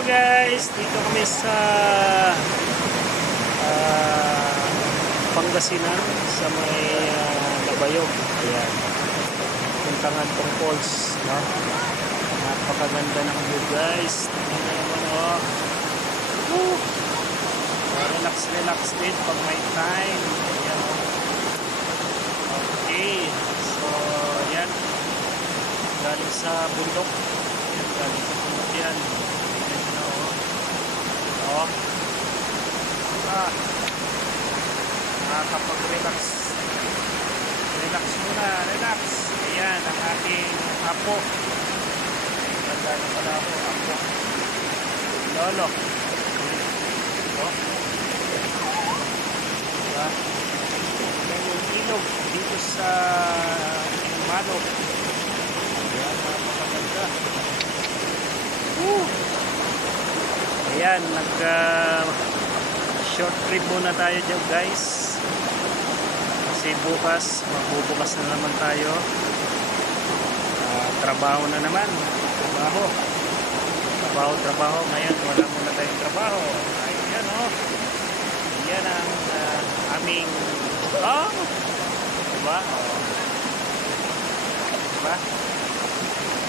Guys, dito kami sa Pangasinan sa may Nabayog. Ayan, puntangan tong falls, no? Napakaganda ng view, guys. Tingnan nyo naman, oh. Woo! Relax din pag may time. Ayan, oh. Okay, so ayan, galing sa bundok. Ayan, galing sa bundok yan. Oh. Nakakapag-relax. Relax muna, relax. Ayan, ang ating apo. Tanda na pala ako, apo. Lolo. Oh. Diba? Ayan yung ilog dito sa Mano. Ayan, napakaganda. Woo! Ayan, short trip muna tayo dyan, guys. Kasi bukas, magbubukas na naman tayo. Trabaho na naman. Trabaho. Ngayon, wala muna tayong trabaho. Ayan, oh. Ayan ang aming... Oh! Diba? Diba?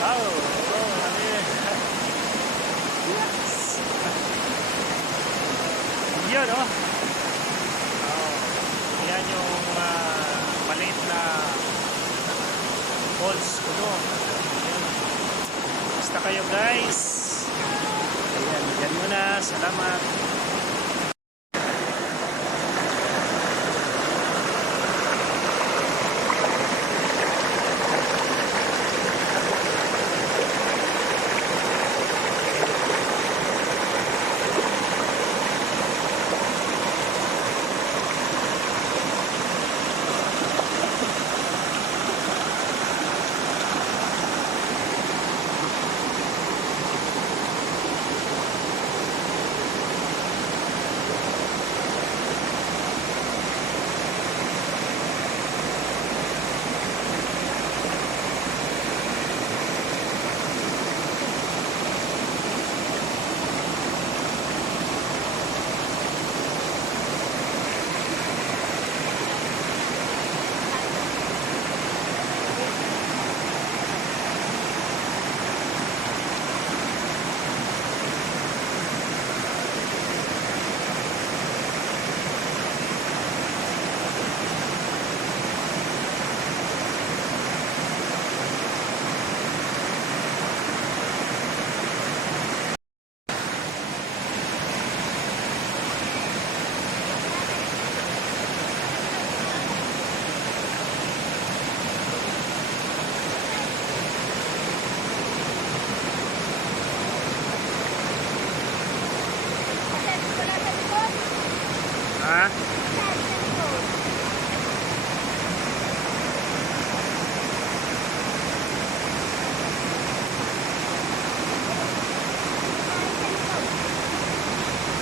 Oh! Yes! Yun, oh. Yan yung maliit na falls ko doon. Basta kayo, guys. Ayan, yan muna. Salamat.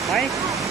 Mike?